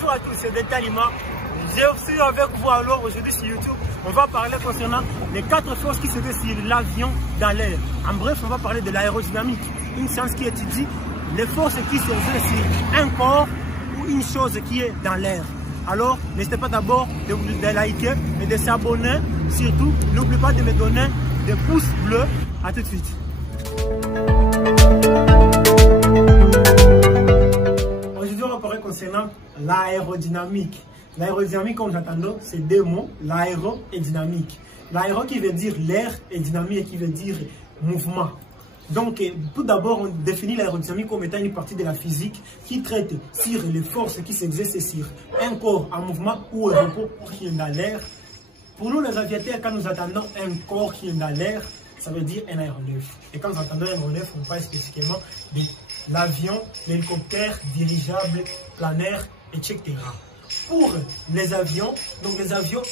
Bonjour à tous, c'est Deltalima. Je suis avec vous alors aujourd'hui sur YouTube. On va parler concernant les 4 forces qui se trouvent sur l'avion dans l'air. En bref, on va parler de l'aérodynamique, une science qui étudie les forces qui se trouvent sur un corps ou une chose qui est dans l'air. Alors, n'hésitez pas d'abord de liker et de s'abonner. Surtout, n'oubliez pas de me donner des pouces bleus. A tout de suite. Aujourd'hui, on va parler concernant l'aérodynamique. L'aérodynamique, comme j'entends, c'est deux mots, l'aéro et dynamique. L'aéro qui veut dire l'air et dynamique qui veut dire mouvement. Donc, tout d'abord, on définit l'aérodynamique comme étant une partie de la physique qui traite sur les forces qui s'exercent sur un corps en mouvement ou un repos qui est dans l'air. Pour nous, les aviateurs, quand nous attendons un corps qui est dans l'air, ça veut dire un aéronef. Et quand nous entendons un aéronef, on parle spécifiquement de l'avion, l'hélicoptère, dirigeable, planaire, etc. Pour les avions,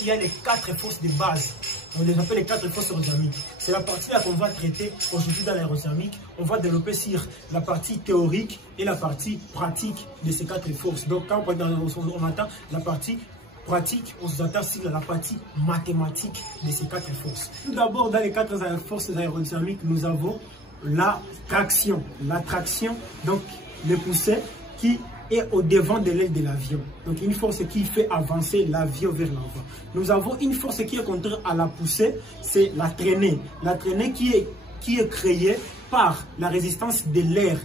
il y a les 4 forces de base. On les appelle les 4 forces aérodynamiques. C'est la partie là qu'on va traiter aujourd'hui dans l'aérodynamique. On va développer sur la partie théorique et la partie pratique de ces 4 forces. Donc quand on attend la partie pratique, on s'attend sur la partie mathématique de ces 4 forces. Tout d'abord, dans les 4 forces aérodynamiques, nous avons la traction. La traction, donc le poussé qui est au devant de l'aile de l'avion. Donc une force qui fait avancer l'avion vers l'avant. Nous avons une force qui est contraire à la poussée, c'est la traînée. La traînée qui est créée par la résistance de l'air,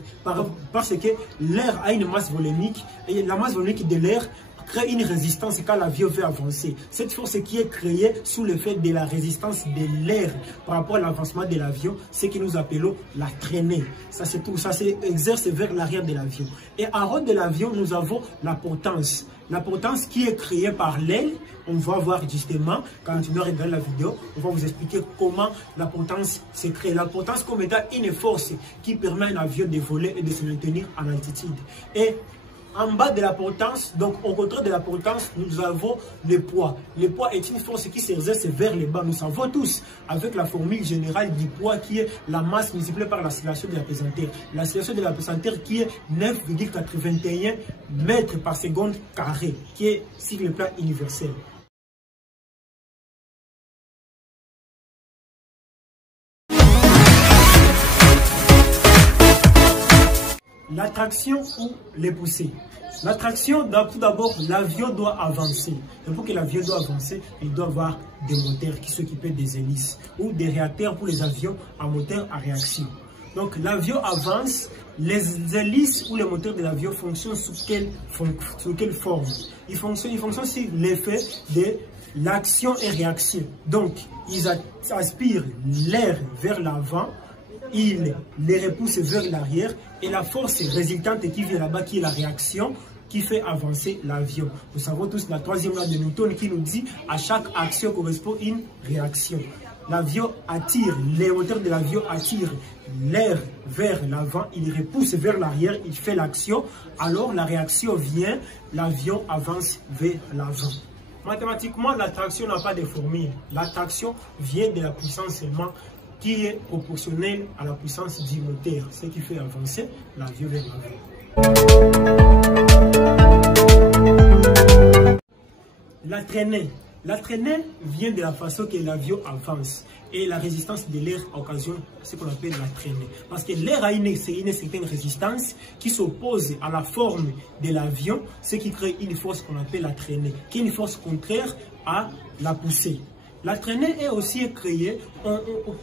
parce que l'air a une masse volumique et la masse volumique de l'air crée une résistance quand l'avion veut avancer. Cette force qui est créée sous le fait de la résistance de l'air par rapport à l'avancement de l'avion, c'est que nous appelons la traînée. Ça c'est tout, ça s'exerce vers l'arrière de l'avion. Et en haut de l'avion, nous avons la potence. La potence qui est créée par l'aile, on va voir justement, quand tu nous regardes la vidéo, on va vous expliquer comment la potence se crée. La potence comme étant une force qui permet à un avion de voler et de se maintenir en altitude. Et en bas de la potence, donc au contraire de la potence, nous avons le poids. Le poids est une force qui s'exerce vers le bas. Nous savons tous, avec la formule générale du poids qui est la masse multipliée par l'accélération de la pesanteur. L'accélération de la pesanteur qui est 9,81 mètres par seconde carré, qui est sur le plan universel. La traction ou les poussées. La traction, tout d'abord, l'avion doit avancer. Et pour que l'avion doit avancer, il doit avoir des moteurs qui s'occupent des hélices ou des réacteurs pour les avions à moteur à réaction. Donc l'avion avance, les hélices ou les moteurs de l'avion fonctionnent sous quelle forme? Ils fonctionnent sur l'effet de l'action et réaction. Donc ils aspirent l'air vers l'avant, il les repousse vers l'arrière et la force résultante qui vient là-bas, qui est la réaction, qui fait avancer l'avion. Nous savons tous la troisième loi de Newton qui nous dit à chaque action correspond une réaction. L'avion attire, les moteurs de l'avion attirent l'air vers l'avant, il repousse vers l'arrière, il fait l'action, alors la réaction vient, l'avion avance vers l'avant. Mathématiquement, la traction n'a pas de formule. La traction vient de la puissance seulement qui est proportionnelle à la puissance du moteur, ce qui fait avancer l'avion vers l'avant. La traînée. La traînée vient de la façon que l'avion avance et la résistance de l'air occasionne ce qu'on appelle la traînée. Parce que l'air a une certaine résistance qui s'oppose à la forme de l'avion, ce qui crée une force qu'on appelle la traînée, qui est une force contraire à la poussée. La traînée est aussi créée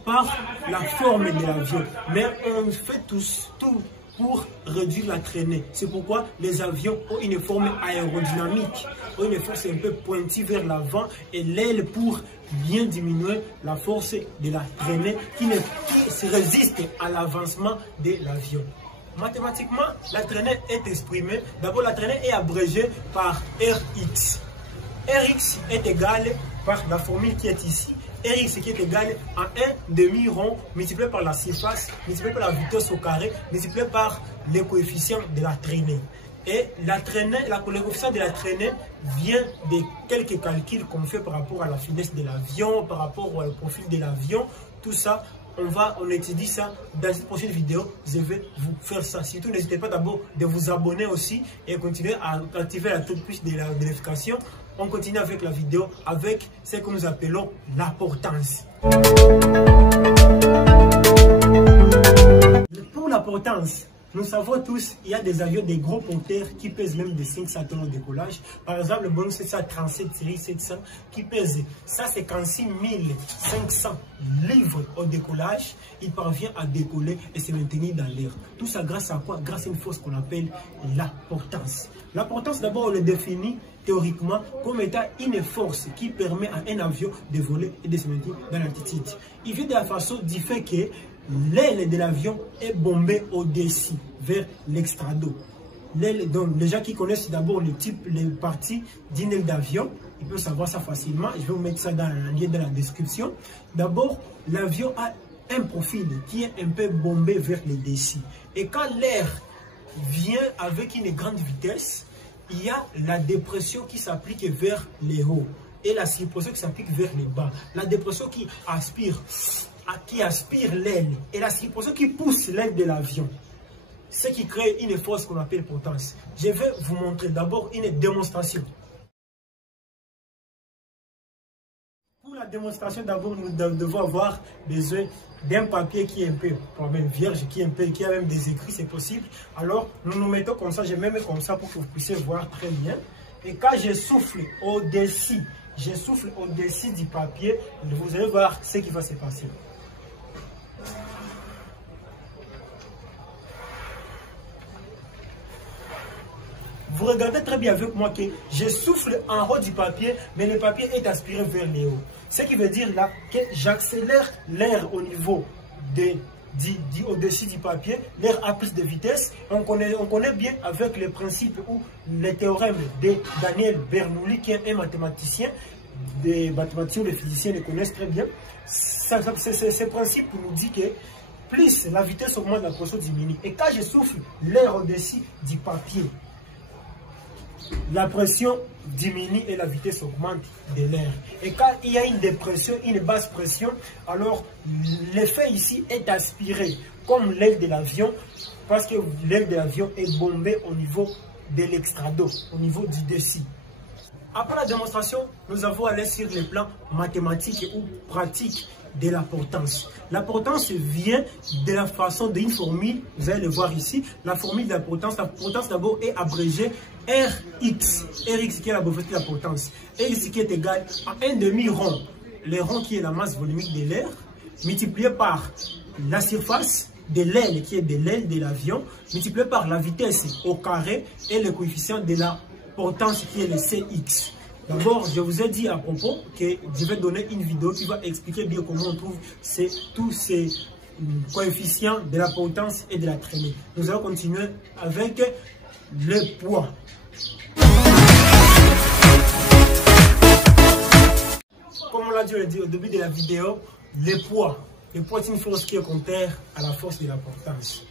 par la forme de l'avion, mais on fait tout pour réduire la traînée. C'est pourquoi les avions ont une forme aérodynamique, ont une force un peu pointue vers l'avant et l'aile pour bien diminuer la force de la traînée qui se résiste à l'avancement de l'avion. Mathématiquement, la traînée est exprimée. D'abord, la traînée est abrégée par Rx. Rx est égal par la formule qui est ici. Rx qui est égal à un demi-rond multiplié par la surface, multiplié par la vitesse au carré, multiplié par les coefficients de la traînée. Et la traînée, le coefficient de la traînée vient de quelques calculs qu'on fait par rapport à la finesse de l'avion, par rapport au profil de l'avion. Tout ça on étudie ça dans cette prochaine vidéo. Je vais vous faire ça. Surtout, n'hésitez pas d'abord de vous abonner aussi et continuer à activer la toute puce de la notification. On continue avec la vidéo avec ce que nous appelons l'apportance. Pour l'apportance, nous savons tous, il y a des avions, des gros porteurs qui pèsent même de 500 tonnes au décollage. Par exemple, le Boeing 737 série 700 qui pèse 156 500 livres au décollage. Il parvient à décoller et se maintenir dans l'air. Tout ça grâce à quoi? Grâce à une force qu'on appelle l'apportance. L'apportance, d'abord, on le définit théoriquement comme étant une force qui permet à un avion de voler et de se maintenir dans l'altitude. Il vient de la façon du fait que l'aile de l'avion est bombée au-dessus vers l'extrado. Donc les gens qui connaissent d'abord les parties d'une aile d'avion, ils peuvent savoir ça facilement. Je vais vous mettre ça dans le lien de la description. D'abord, l'avion a un profil qui est un peu bombé vers le dessus. Et quand l'air vient avec une grande vitesse, il y a la dépression qui s'applique vers les hauts et la circulation qui s'applique vers les bas. La dépression qui aspire l'aile et la circulation qui pousse l'aile de l'avion. Ce qui crée une force qu'on appelle potence. Je vais vous montrer d'abord une démonstration. Pour la démonstration, d'abord, nous devons avoir besoin d'un papier qui est un peu vierge, qui a même des écrits, c'est possible. Alors, nous nous mettons comme ça, je me mets comme ça pour que vous puissiez voir très bien. Et quand je souffle au-dessus du papier, vous allez voir ce qui va se passer. Vous regardez très bien avec moi que je souffle en haut du papier, mais le papier est aspiré vers le haut. Ce qui veut dire là que j'accélère l'air au niveau au-dessus du papier. L'air a plus de vitesse. On connaît bien avec les principes ou les théorèmes de Daniel Bernoulli, qui est un mathématicien. Des mathématiciens, les physiciens le connaissent très bien. Ce principe nous dit que plus la vitesse augmente, la pression diminue. Et quand je souffle l'air au-dessus du papier, la pression diminue et la vitesse augmente de l'air. Et quand il y a une dépression, une basse pression, alors l'effet ici est aspiré comme l'aile de l'avion, parce que l'aile de l'avion est bombée au niveau de l'extrado, au niveau du dessus. Après la démonstration, nous avons allé sur le plan mathématique ou pratique de la potence. La potence vient de la façon d'une formule, vous allez le voir ici, la formule de la potence. La potence d'abord est abrégée Rx. Rx qui est la breveté de la potence. Rx qui est égal à un demi-rond. Le rond qui est la masse volumique de l'air, multiplié par la surface de l'aile qui est de l'aile de l'avion, multiplié par la vitesse au carré et le coefficient de la potence qui est le Cx. D'abord, je vous ai dit à propos que je vais donner une vidéo qui va expliquer bien comment on trouve tous ces coefficients de la potence et de la traînée. Nous allons continuer avec le poids. Comme on l'a dit au début de la vidéo, le poids est une force qui est contraire à la force de la potence.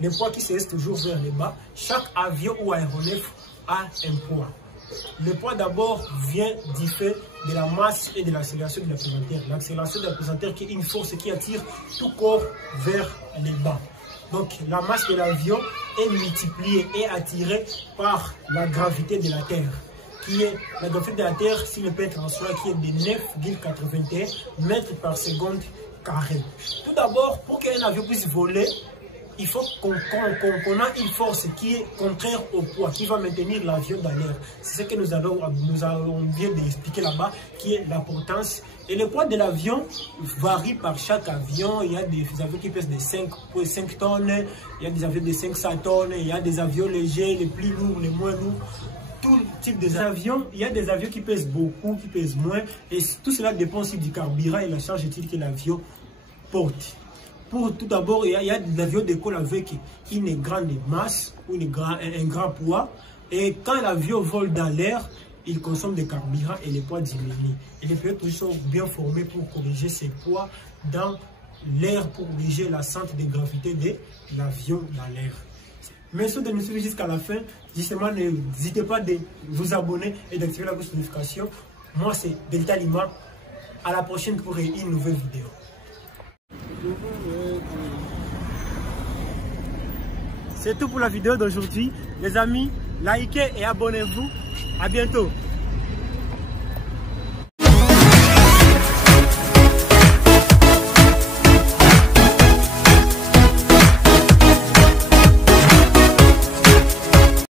Le poids qui se laisse toujours vers le bas. Chaque avion ou aéronef a un poids. Le poids d'abord vient du fait de la masse et de l'accélération de la pesanteur. L'accélération de la pesanteur qui est une force qui attire tout corps vers le bas. Donc la masse de l'avion est multipliée et attirée par la gravité de la Terre. Qui est la gravité de la Terre, si le P transport qui est de 9,81 mètres par seconde carré. Tout d'abord, pour qu'un avion puisse voler, il faut qu'on a une force qui est contraire au poids, qui va maintenir l'avion dans l'air. C'est ce que on vient d'expliquer là-bas, qui est la potence. Et le poids de l'avion varie par chaque avion. Il y a des avions qui pèsent de 5 tonnes, il y a des avions de 500 tonnes, il y a des avions légers, les plus lourds, les moins lourds. Tout type d'avions, il y a des avions qui pèsent beaucoup, qui pèsent moins. Et tout cela dépend aussi du carburant et la charge utile que l'avion porte. Tout d'abord, il y a des avions décollent avec une grande masse ou un grand poids. Et quand l'avion vole dans l'air, il consomme des carburants et les poids diminuent. Et les pilotes sont bien formés pour corriger ces poids dans l'air, pour corriger la centre de gravité de l'avion dans l'air. Merci de nous suivre jusqu'à la fin. Justement, n'hésitez pas de vous abonner et d'activer la cloche de notification. Moi, c'est Delta Lima. À la prochaine pour une nouvelle vidéo. C'est tout pour la vidéo d'aujourd'hui. Les amis, likez et abonnez-vous. À bientôt.